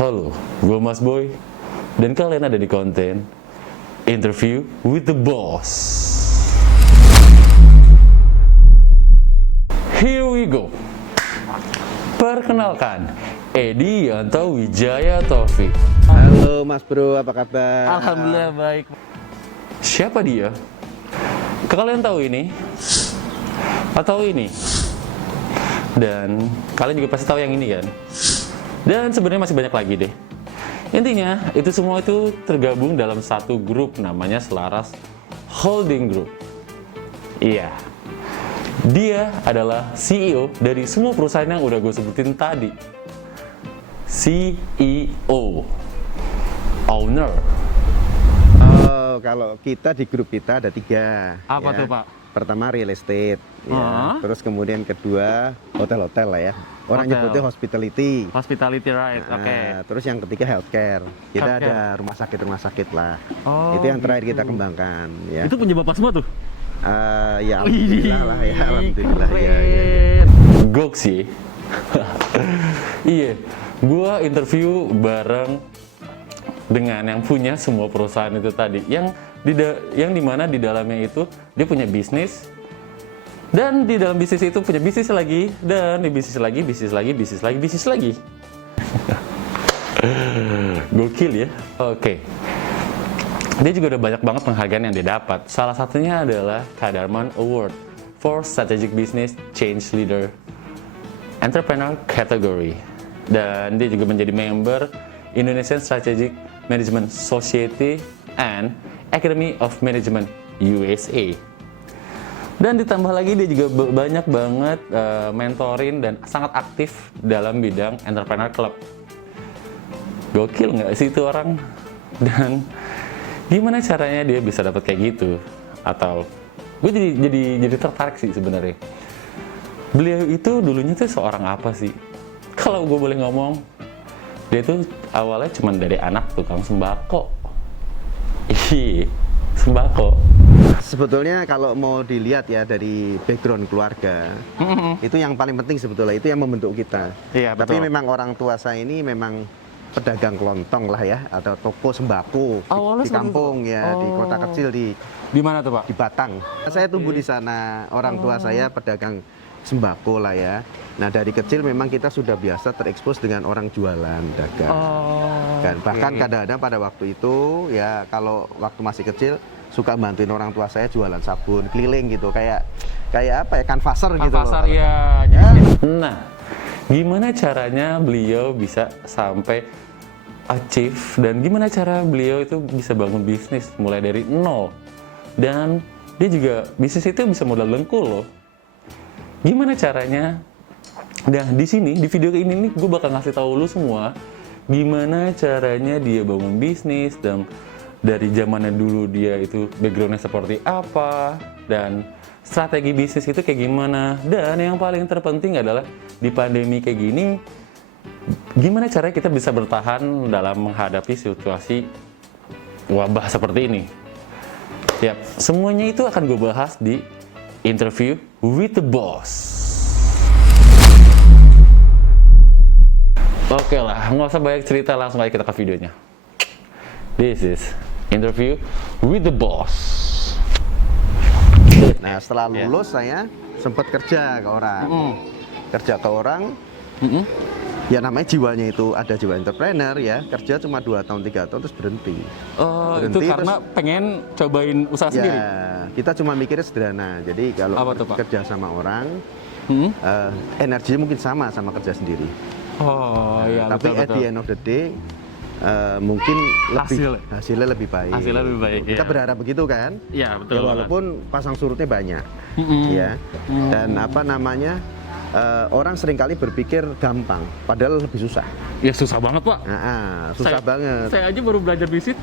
Halo, gue Mas Boy, dan kalian ada di konten Interview with the Boss. Here we go. Perkenalkan, Edi atau Wijaya Taufik. Halo Mas Bro, apa kabar? Alhamdulillah baik. Siapa dia? Kalian tahu ini? Atau ini? Dan kalian juga pasti tahu yang ini kan? Dan sebenarnya masih banyak lagi deh. Intinya, itu semua itu tergabung dalam satu grup namanya Selaras Holding Group. Iya, dia adalah CEO dari semua perusahaan yang udah gue sebutin tadi. CEO, owner. Oh, kalau kita di grup kita ada 3. Apa tuh, Pak? Pertama real estate, ya. Terus kemudian kedua hotel-hotel lah ya. Orang Hotel. nyebutnya hospitality. Hospitality right, oke. Terus yang ketiga healthcare. Kita Healthcare. ada rumah sakit lah. Oh, Itu yang terakhir kita gitu. kembangkan. Ya, Itu punya Bapak semua tuh? ya alhamdulillah lah ya, alhamdulillah ya. Keren. Goks sih. Iya, gue interview bareng dengan yang punya semua perusahaan itu tadi, yang dimana di dalamnya itu dia punya bisnis, dan di dalam bisnis itu punya bisnis lagi, dan di bisnis lagi. Gokil ya. Oke. Dia juga udah banyak banget penghargaan yang dia dapat. Salah satunya adalah Kadarman Award for Strategic Business Change Leader Entrepreneur Category. Dan dia juga menjadi member Indonesian Strategic Management Society and Academy of Management USA. Dan ditambah lagi dia juga banyak banget mentorin dan sangat aktif dalam bidang Entrepreneur Club. Gokil nggak sih itu orang? Dan gimana caranya dia bisa dapat kayak gitu? Atau gue jadi tertarik sih sebenarnya. Beliau itu dulunya tuh seorang apa sih? Kalau gue boleh ngomong, dia tuh awalnya cuma dari anak tukang sembako. Ih, sembako. Sebetulnya kalau mau dilihat ya dari background keluarga, itu yang paling penting sebetulnya, itu yang membentuk kita. Iya, Tapi betul. memang orang tua saya ini memang pedagang kelontong lah ya, atau toko sembako Awalnya di kampung seperti itu? ya, di kota Oh. kecil Di mana tuh, Pak? di Batang. Saya tumbuh di sana, orang tua saya pedagang sembako lah ya. Nah dari kecil memang kita sudah biasa terekspos dengan orang jualan dagang. Oh. Dan bahkan oke. kadang-kadang pada waktu itu ya kalau waktu masih kecil suka bantuin orang tua saya jualan sabun keliling gitu, kayak apa ya, kanvaser gitu loh. Pasar ya. Nah, gimana caranya beliau bisa sampai achieve, dan gimana cara beliau itu bisa bangun bisnis mulai dari nol, dan dia juga bisnis itu bisa modal dengkul loh. Gimana caranya? Nah, di sini di video ini nih gue bakal ngasih tahu lu semua gimana caranya dia bangun bisnis, dan dari zamannya dulu dia itu backgroundnya seperti apa, dan strategi bisnis itu kayak gimana. Dan yang paling terpenting adalah di pandemi kayak gini, gimana caranya kita bisa bertahan dalam menghadapi situasi wabah seperti ini. Yap, semuanya itu akan gue bahas di Interview with the Boss. Oke lah, nggak usah banyak cerita, langsung aja kita ke videonya. This is Interview with the Boss. Nah setelah lulus saya sempat kerja ke orang. Kerja ke orang, ya namanya jiwanya itu ada jiwa entrepreneur ya. Kerja cuma 2 tahun 3 tahun terus berhenti. Oh, itu Berhenti, karena pengen cobain usaha sendiri. Ya kita cuma mikirnya sederhana. Jadi kalau Apa tuh, Pak? kerja sama orang, Hmm? energinya mungkin sama kerja sendiri. Oh, iya Tapi betul, at the end of the day mungkin hasilnya lebih baik. Hasilnya lebih baik, Kita ya. berharap begitu kan? Iya, betul. Ya, walaupun pasang surutnya banyak, ya. Dan apa namanya, orang seringkali berpikir gampang, padahal lebih susah. Ya susah banget, Pak. Susah banget. Saya aja baru belajar bisnis.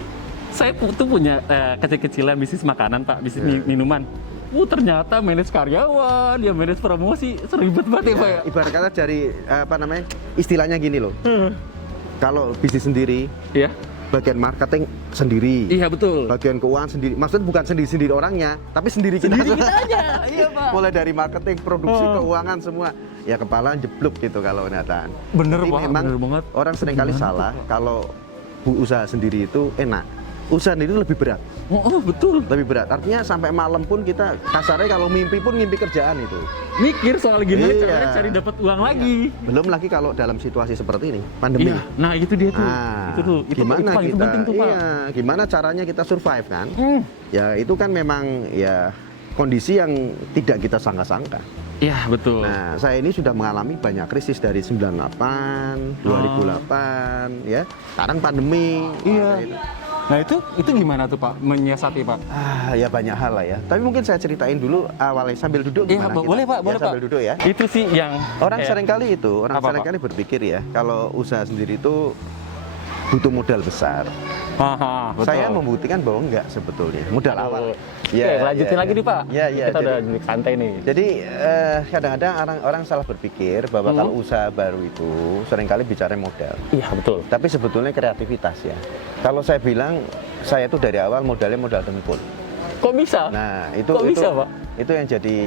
Saya tuh punya kecil-kecilan bisnis makanan, Pak, bisnis minuman. Ternyata manage karyawan, ya manage promosi, seribet banget ya, Pak ya. Ibarat kata dari apa namanya, istilahnya gini loh. Kalau bisnis sendiri, Iya. bagian marketing sendiri, Iya betul. bagian keuangan sendiri. Maksudnya bukan sendiri-sendiri orangnya, tapi sendiri kita. Sendiri kita aja. Iya Pak. Mulai dari marketing, produksi, keuangan semua. Ya kepala jeblok gitu kalau nataan. Bener Jadi Pak, memang bener banget. orang seringkali salah kalau usaha sendiri itu enak. Usaha sendiri itu lebih berat. Oh, betul. Lebih berat. Artinya sampai malam pun kita kasarnya kalau mimpi pun ngimpi kerjaan itu. Mikir soal gimana Iya. caranya cari dapat uang lagi. Belum lagi kalau dalam situasi seperti ini, pandemi. Iya. Nah, itu dia tuh. Ah, itu tuh. Itu gimana paling kita? penting tuh, Pak. Iya, gimana caranya kita survive kan? Hmm. Ya itu kan memang ya kondisi yang tidak kita sangka-sangka. Iya, betul. Nah, saya ini sudah mengalami banyak krisis dari 98, 2008, ya. Sekarang pandemi. Iya. Nah, itu. Nah, itu gimana tuh, Pak? Menyiasati, Pak? Ya banyak hal lah ya. Tapi mungkin saya ceritain dulu awalnya sambil duduk Iya, gimana Pak. kita? Boleh, Pak. Ya, Boleh, sambil Pak. duduk ya. Itu sih yang Orang kayak- seringkali Apa, Pak? seringkali berpikir ya, kalau usaha sendiri itu butuh modal besar. Haha, betul. Saya membuktikan bahwa enggak sebetulnya. Modal awal. Oke, lanjutin lagi nih, Pak. Ya, ya. Kita udah jadi santai nih. Jadi kadang-kadang orang salah berpikir bahwa kalau usaha baru itu seringkali bicara modal. Iya, betul. Tapi sebetulnya kreativitas ya. Kalau saya bilang, saya itu dari awal modalnya modal dengkul. Kok bisa? Nah, itu Kok bisa, Pak? Itu yang jadi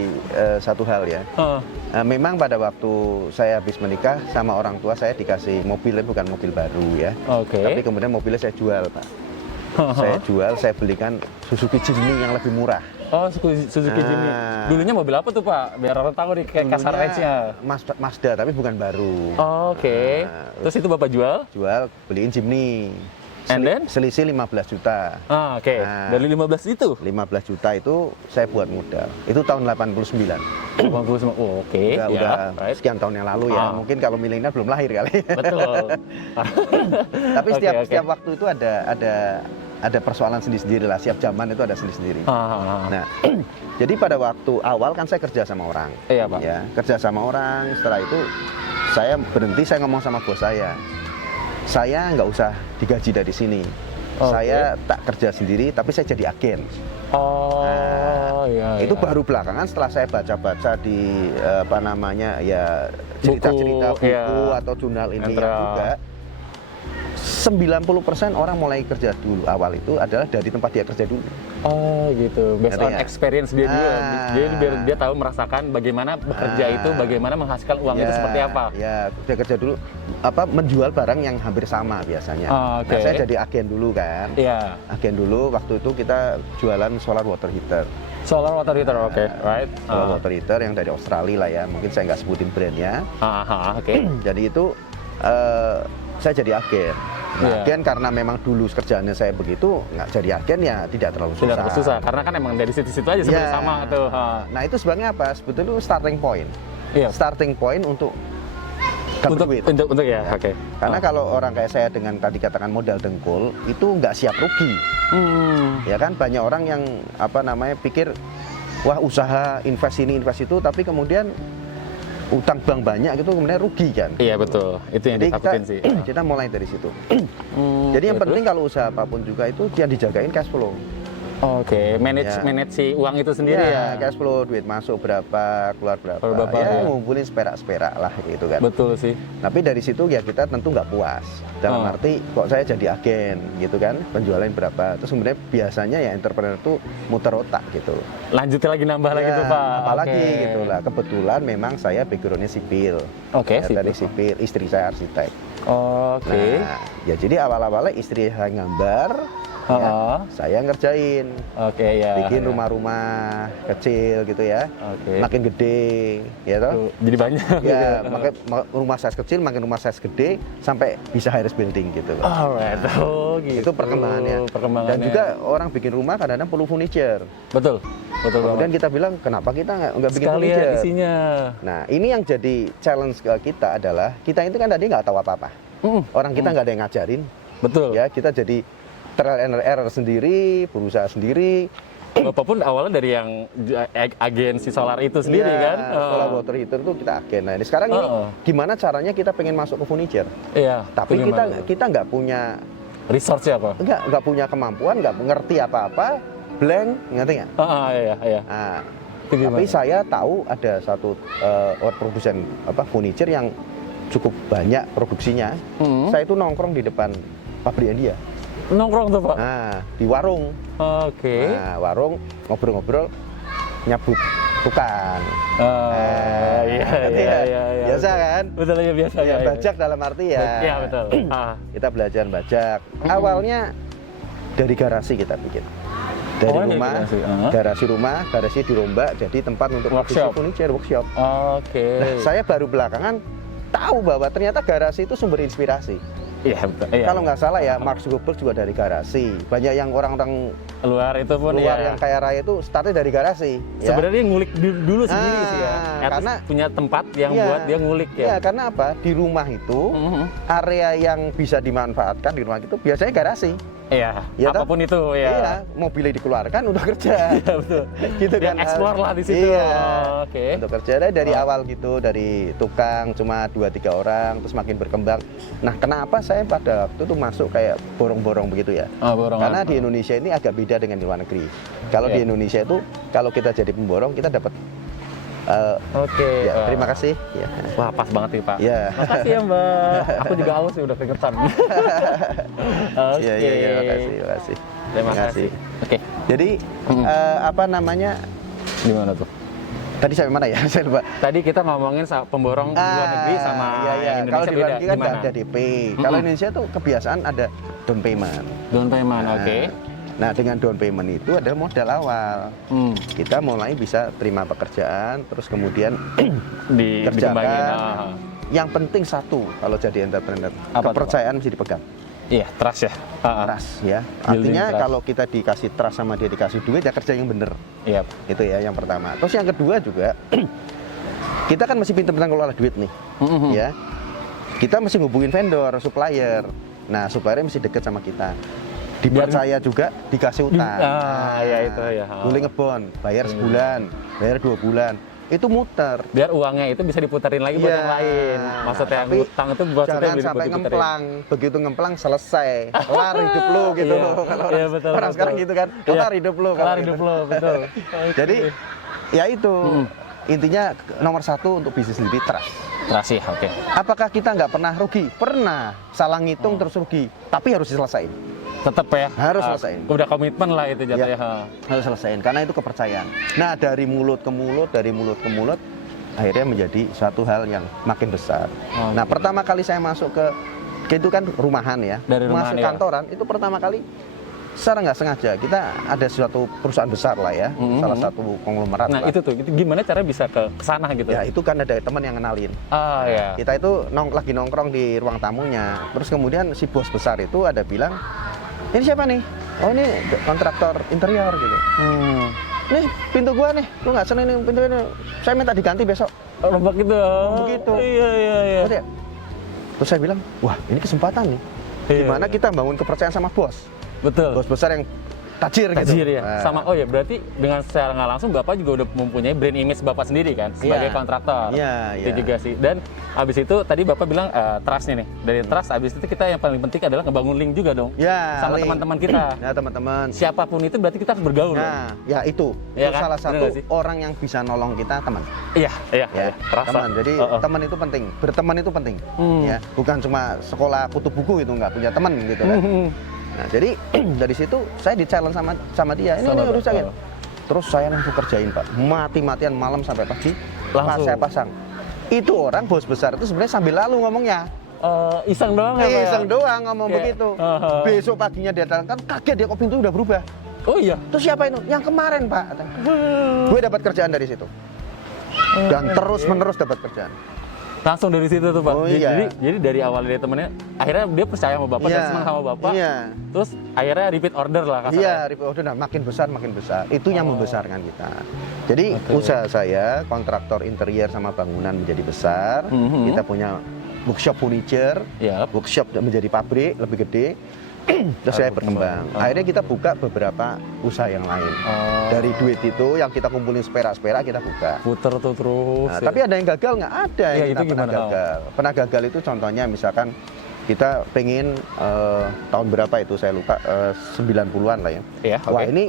satu hal ya. Heeh. Memang pada waktu saya habis menikah sama orang tua saya dikasih mobilnya bukan mobil baru ya. Oke. Tapi kemudian mobilnya saya jual, Pak. Saya jual, saya belikan Suzuki Jimny yang lebih murah. Oh, Suzuki Jimny. Ah. Dulunya mobil apa tuh, Pak? Biar orang tahu nih kayak kasar Dulunya range-nya. Mazda tapi bukan baru. Oh, oke. Nah, Terus itu Bapak jual? Jual, beliin Jimny. And then? Selisih 15 juta. Ah, oke. Nah. Dari 15 itu? 15 juta itu saya buat modal. Itu tahun 89. 89. Oh, oke. Udah right. sekian tahun yang lalu ya. Ah. Mungkin kalau milenial belum lahir kali. Betul. Tapi Oke, setiap oke. setiap waktu itu ada persoalan sendiri-sendiri lah. Setiap zaman itu ada sendiri-sendiri. Ah. Nah, jadi pada waktu awal kan saya kerja sama orang. Iya, Pak. Ya, kerja sama orang. Setelah itu saya berhenti, saya ngomong sama bos saya nggak usah digaji dari sini. Oke. Saya tak kerja sendiri, tapi saya jadi agen. Oh, Nah, iya. itu iya. baru belakangan setelah saya baca-baca di apa namanya ya cerita-cerita Buku, buku ya. atau jurnal ilmiah Entra. juga. 90% orang mulai kerja dulu awal itu adalah dari tempat dia kerja dulu. Oh, gitu. Based Ngerti on nggak? experience dia dulu. Ah. Jadi biar dia tahu merasakan bagaimana bekerja itu, bagaimana menghasilkan uang itu seperti apa. Ya, dia kerja dulu menjual barang yang hampir sama biasanya. Ah, oke. Nah, saya jadi agen dulu kan. Iya. Agen dulu waktu itu kita jualan solar water heater. Solar water heater, oke, right? Solar water heater yang dari Australia lah ya. Mungkin saya nggak sebutin brandnya. Oke. Jadi itu saya jadi agen. Nah, Iya. agen karena memang dulu kerjaannya saya begitu, nggak jadi agen ya tidak terlalu susah. Tidak terlalu susah, karena kan emang dari situ-situ aja sebenarnya Ya. sama tuh. Ha. Nah itu sebenarnya apa? Sebetulnya itu starting point. Iya. Starting point untuk dapat duit. Untuk ya, oke. Karena kalau orang kayak saya dengan tadi katakan modal dengkul itu nggak siap rugi. Ya kan banyak orang yang apa namanya pikir wah usaha invest ini invest itu tapi kemudian utang bank banyak gitu kemudian rugi kan. Iya betul, itu yang Jadi ditakutin sih. kita mulai dari situ. Jadi yang oke, penting kalau usaha apapun juga itu dia dijagain cash flow. Oke, manage Ya. manage si uang itu sendiri ya. Cash flow, duit masuk berapa, keluar berapa. Keluar berapa, ya, ya. ngumpulin seperak-seperak lah gitu kan. Betul sih. Tapi dari situ ya kita tentu nggak puas. Dalam Oh. arti kok saya jadi agen gitu kan, penjualan berapa. Terus kemudian biasanya ya entrepreneur tuh muter otak gitu. Lanjutin lagi nambah lagi Ya, tuh Pak. apalagi Oke. gitu lah. Kebetulan memang saya backgroundnya sipil. Oke, Ya, sipil. dari sipil, istri saya arsitek. Oke. Nah, ya jadi awal-awalnya istri saya gambar, ya, Oh. saya ngerjain, Oke ya. bikin ya. rumah-rumah kecil gitu ya, Oke. makin gede, ya toh. Tuh, jadi banyak. Ya, makin rumah size kecil, makin rumah size gede, sampai bisa high-rise building gitu. Alright. Oh, gitu. Itu perkembangannya. Perkembangannya. Dan juga orang bikin rumah kadang-kadang perlu furniture. betul. Betul Kemudian banget. kita bilang, kenapa kita nggak bikin Sekalian furniture? isinya. Nah, ini yang jadi challenge ke kita adalah, kita itu kan tadi nggak tahu apa-apa. Orang kita nggak ada yang ngajarin. Betul. Ya, kita jadi trial and error sendiri, berusaha sendiri. Bapak pun awalnya dari yang agensi solar itu sendiri Iya, kan? solar water heater itu kita agen. Nah, ini sekarang ini gimana caranya kita pengen masuk ke furniture? Iya. Tapi itu gimana? kita nggak punya resource-nya apa? nggak punya kemampuan, nggak ngerti apa-apa, blank, ngerti nggak? Iya. Nah, Itu gimana? tapi saya tahu ada satu produsen furniture yang cukup banyak produksinya. Saya itu nongkrong di depan pabriknya dia. Nongkrong tuh Pak? Nah, di warung. Oke. Nah, warung ngobrol-ngobrol nyabut tukang. Iya. Biasa kan? Betul ya biasa Ya, bajak dalam arti ya. Iya betul. Kita belajar bajak. Awalnya dari garasi kita bikin. Dari Oh, rumah, garasi dirombak jadi tempat untuk Workshop. furniture workshop. Oke. Nah, saya baru belakangan tahu bahwa ternyata garasi itu sumber inspirasi. Iya betul. Iya. Kalau nggak salah ya, Mark Zuckerberg juga dari garasi. Banyak yang orang-orang luar itu pun luar ya. yang kaya raya itu startnya dari garasi. Ya. Sebenarnya ngulik dulu sendiri sih ya. Karena punya tempat yang iya, buat dia ngulik ya. Iya, karena apa? Di rumah itu area yang bisa dimanfaatkan di rumah itu biasanya garasi. Iya. Ya, Apapun itu ya. Iya, mobilnya dikeluarkan udah kerja. Iya betul. Gitu Dia kan. explore lah di situ. Iya. Oh, oke. Untuk kerja dari awal gitu, dari tukang cuma 2-3 orang, terus makin berkembang. Nah, kenapa saya pada waktu itu masuk kayak borong-borong begitu ya? Oh, borongan. Karena di Indonesia ini agak beda dengan di luar negeri. Kalau di Indonesia itu, kalau kita jadi pemborong, kita dapat Oke. ya, terima kasih. Ya. Wah, pas banget nih, Pak. Ya. Makasih ya, Mbak. Aku juga haus sih udah keringetan. Oke. Iya, terima kasih. Terima kasih. Oke. Jadi apa namanya? Gimana tuh? Tadi sampai mana ya? Saya lupa. Tadi kita ngomongin pemborong luar negeri sama iya. Indonesia Kalau di luar beda. negeri kan Gimana? nggak ada DP. Kalau Indonesia tuh kebiasaan ada down payment. Down payment, oke. Nah, dengan down payment itu adalah modal awal. Kita mulai bisa terima pekerjaan, terus kemudian Dikembangin. kerjakan. Yang penting satu kalau jadi entrepreneur, Apa tuh, kepercayaan mesti dipegang. Iya, trust ya. Trust ya. Building Artinya trust. kalau kita dikasih trust sama dia dikasih duit ya kerja yang bener. Iya. Itu ya yang pertama. Terus yang kedua juga kita kan masih pintar-pintar ngelola duit nih. Ya. Kita mesti ngubungin vendor, supplier. Nah, suppliernya mesti deket sama kita. Dipercaya juga dikasih utang. Ya itu ya. Boleh ngebon, bayar sebulan, bayar 2 bulan. Itu muter. Biar uangnya itu bisa diputarin lagi buat Iya. yang lain. Maksudnya Tapi ngutang itu buat jangan sampai ngemplang. Begitu ngemplang selesai. Kelar hidup lu gitu Iya. loh. Kalau Iya, betul, orang betul. sekarang gitu kan. Kelar hidup lu. Kelar hidup lo, betul. Jadi ya itu intinya nomor satu untuk bisnis lebih trust. Trust ya, oke. Apakah kita nggak pernah rugi? Pernah. Salah ngitung terus rugi. Tapi harus diselesain. Tetap ya. Harus selesaiin. Udah komitmen lah itu jatuhnya. Harus selesaiin karena itu kepercayaan. Nah, dari mulut ke mulut, akhirnya menjadi suatu hal yang makin besar. Nah, pertama kali saya masuk ke itu kan rumahan ya. Dari rumahan, masuk ya. kantoran itu pertama kali secara nggak sengaja kita ada suatu perusahaan besar lah ya, salah satu konglomerat. Nah, lah. itu gimana cara bisa ke sana gitu? Ya, itu kan ada teman yang kenalin. Ya. Kita itu lagi nongkrong di ruang tamunya. Terus kemudian si bos besar itu ada bilang, "Ini siapa nih?" "Oh, ini kontraktor interior gitu." "Nih pintu gua nih, lu nggak seneng nih pintu ini, saya minta diganti besok." Rombak gitu. Begitu. Iya. Ngerti ya? Terus saya bilang, wah ini kesempatan nih. Iya. Gimana kita bangun kepercayaan sama bos. Betul. Bos besar yang tajir gitu. Tajir ya. Nah, Sama berarti dengan secara nggak langsung Bapak juga udah mempunyai brand image Bapak sendiri kan sebagai Iya. kontraktor. Iya. Itu juga sih. Dan habis itu tadi Bapak bilang trust nih. Dari trust habis itu kita yang paling penting adalah ngebangun link juga dong. Ya, Sama link. teman-teman kita. Ya teman-teman. Siapapun itu berarti kita harus bergaul. Nah, ya itu. Iya Itu kan? salah Bener satu nggak sih? orang yang bisa nolong kita teman. Iya. Ya, Terasa. teman. Jadi teman itu penting. Berteman itu penting. Ya, bukan cuma sekolah kutub buku itu nggak punya teman gitu kan. Nah, jadi dari situ saya di-challenge sama dia. Ini udah saya. Terus saya langsung kerjain, Pak. Mati-matian malam sampai pagi. Pas Langsung. saya pasang. Itu orang bos besar itu sebenarnya sambil lalu ngomongnya. Iseng doang ya, Pak, ya? Iseng doang ngomong Kayak, begitu. Besok paginya dia datang kan kaget dia kok pintu udah berubah. Oh iya. Terus siapa itu? Yang kemarin, Pak. Gue dapat kerjaan dari situ. Dan terus-menerus dapat kerjaan. Langsung dari situ tuh Pak. Oh, iya. Jadi dari awal dari temennya, akhirnya dia percaya sama Bapak dan senang sama Bapak. Iya. Terus akhirnya repeat order lah kasarnya. Iya, repeat order. Nah, makin besar. Itu yang membesarkan kita. Jadi usaha saya, kontraktor interior sama bangunan menjadi besar. Kita punya workshop furniture, workshop menjadi pabrik lebih gede. Terus saya berkembang. Akhirnya kita buka beberapa usaha yang lain. Dari duit itu yang kita kumpulin sperak-sperak kita buka. Puter tuh terus. Nah, tapi ada yang gagal nggak? Ada yang itu kita pernah gimana? gagal. Pernah gagal itu contohnya misalkan kita pengen tahun berapa itu saya lupa 90-an lah ya. Iya, Wah oke. ini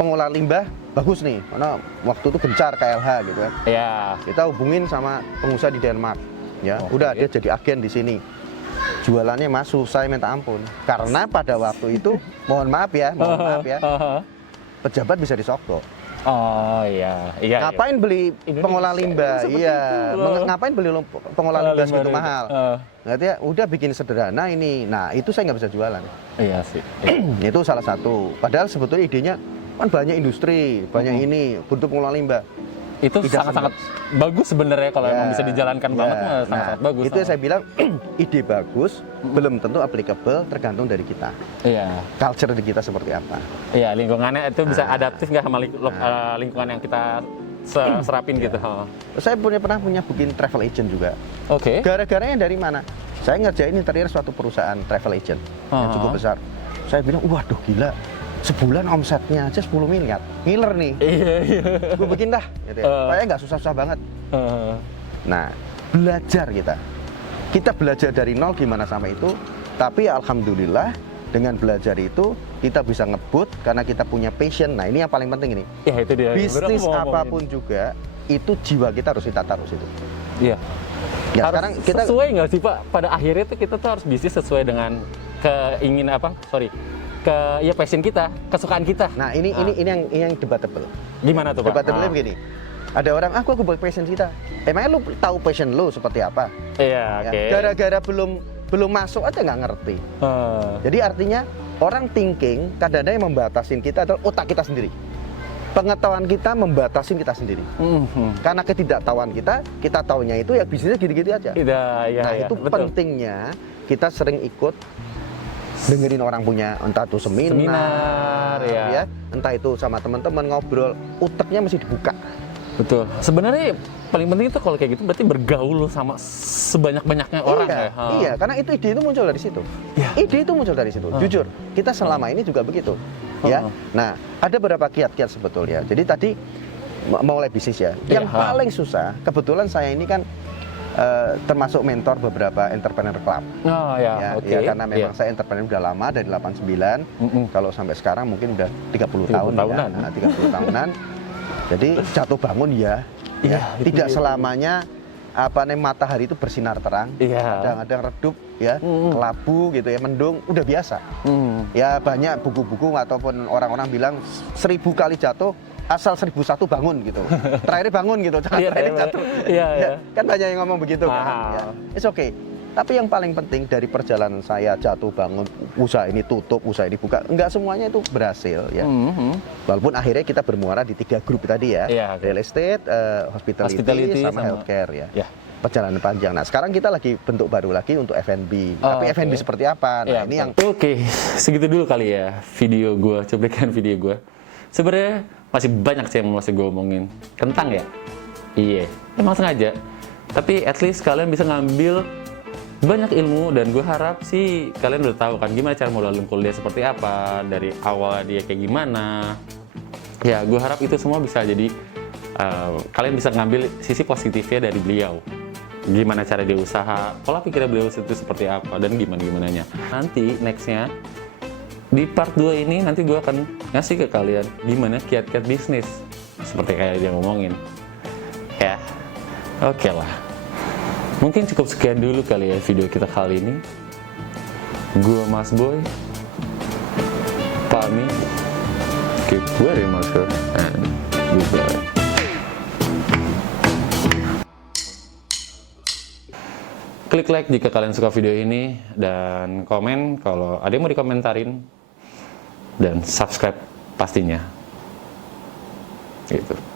pengolah limbah bagus nih karena waktu itu gencar KLH gitu kan. Iya. Kita hubungin sama pengusaha di Denmark ya. Oke. Udah dia jadi agen di sini. jualannya masuk, saya minta ampun. Karena pada waktu itu, mohon maaf ya, pejabat bisa disogok. Oh iya, iya. Ngapain beli Indonesia pengolah limbah? seperti Iya, itu loh. ngapain beli pengolah limbah segitu itu. mahal? Ngerti ya? Udah bikin sederhana ini. Nah, itu saya nggak bisa jualan. Iya sih. Itu salah satu. Padahal sebetulnya idenya kan banyak industri, banyak ini untuk pengolah limbah. Itu Tidak sangat-sangat bagus sebenarnya kalau Ya, emang bisa dijalankan banget, ya. sangat-sangat Nah, bagus. itu yang saya bilang ide bagus, belum tentu applicable, tergantung dari kita. Iya. Culture di kita seperti apa. Iya, lingkungannya itu bisa adaptif nggak sama lingkungan yang kita serapin gitu. Saya pernah punya bikin travel agent juga. Oke. Gara-garanya dari mana? Saya ngerjain interior suatu perusahaan travel agent yang cukup besar. Saya bilang, waduh gila, sebulan omsetnya aja 10 miliar. Ngiler nih. Iya. Gue bikin dah. Gitu ya. Kayaknya nggak susah-susah banget. Nah, belajar kita. Kita belajar dari nol gimana sama itu. Tapi alhamdulillah dengan belajar itu kita bisa ngebut karena kita punya passion. Nah, ini yang paling penting ini. Ya itu dia. Bisnis apapun juga itu jiwa kita harus kita taruh situ. Iya. Ya, Harus sekarang kita sesuai nggak sih Pak? Pada akhirnya tuh kita tuh harus bisnis sesuai dengan passion kita, kesukaan kita. Nah, ini yang debatable. Gimana tuh Pak? Debatable begini. Ada orang, aku buat passion kita. Emangnya lu tahu passion lu seperti apa? Iya, Ya, oke. gara-gara belum masuk aja nggak ngerti. Jadi artinya orang thinking kadang-kadang yang membatasin kita adalah otak kita sendiri. Pengetahuan kita membatasin kita sendiri. Karena ketidaktahuan kita taunya itu ya bisnisnya gitu-gitu aja. Iya, Nah, itu betul. pentingnya kita sering ikut dengerin orang punya entah itu seminar ya. entah itu sama teman-teman ngobrol, uteknya mesti dibuka. Betul. Sebenarnya paling penting itu kalau kayak gitu berarti bergaul sama sebanyak-banyaknya orang Iya, ya. iya, karena ide itu muncul dari situ. Iya. Ide itu muncul dari situ. Jujur, kita selama ini juga begitu. Ya. Nah, ada beberapa kiat-kiat sebetulnya. Jadi tadi mulai bisnis ya. Yang paling susah, kebetulan saya ini kan termasuk mentor beberapa entrepreneur club. Oh ya, oke. Ya, karena memang saya entrepreneur udah lama dari 89. Kalau sampai sekarang mungkin udah 30 tahun tahunan. ya. Nah, 30 tahunan. Jadi jatuh bangun ya. Tidak selamanya matahari itu bersinar terang. Iya. Kadang-kadang redup ya, kelabu gitu ya, mendung, udah biasa. Ya banyak buku-buku ataupun orang-orang bilang 1000 kali jatuh asal 1001 bangun gitu. Terakhir bangun gitu, jangan terakhir jatuh. Iya. Kan banyak yang ngomong begitu kan. Ya. It's okay. Tapi yang paling penting dari perjalanan saya jatuh bangun, usaha ini tutup, usaha ini buka, enggak semuanya itu berhasil ya. Walaupun akhirnya kita bermuara di 3 grup tadi ya. Real estate, hospitality sama healthcare ya. Perjalanan panjang. Nah, sekarang kita lagi bentuk baru lagi untuk F&B. Tapi F&B seperti apa? Nah, ini yang Oke, segitu dulu kali ya video gue, cuplikan video gue. Sebenarnya masih banyak sih yang masih gue omongin. Kentang ya? Iya, emang sengaja. Tapi at least kalian bisa ngambil banyak ilmu dan gue harap sih kalian udah tahu kan gimana cara modal dengkul dia seperti apa, dari awal dia kayak gimana. Ya, gue harap itu semua bisa jadi kalian bisa ngambil sisi positifnya dari beliau. Gimana cara dia usaha, pola pikirnya beliau itu seperti apa, dan gimana-gimananya. Nanti nextnya, di part 2 ini nanti gue akan ngasih ke kalian gimana kiat-kiat bisnis. Seperti kayak dia ngomongin. Ya, oke lah. Mungkin cukup sekian dulu kali ya video kita kali ini. Gue Mas Boy, pamit. Keep wearing masker and goodbye. Klik like jika kalian suka video ini, dan komen kalau ada yang mau dikomentarin, dan subscribe pastinya. Gitu.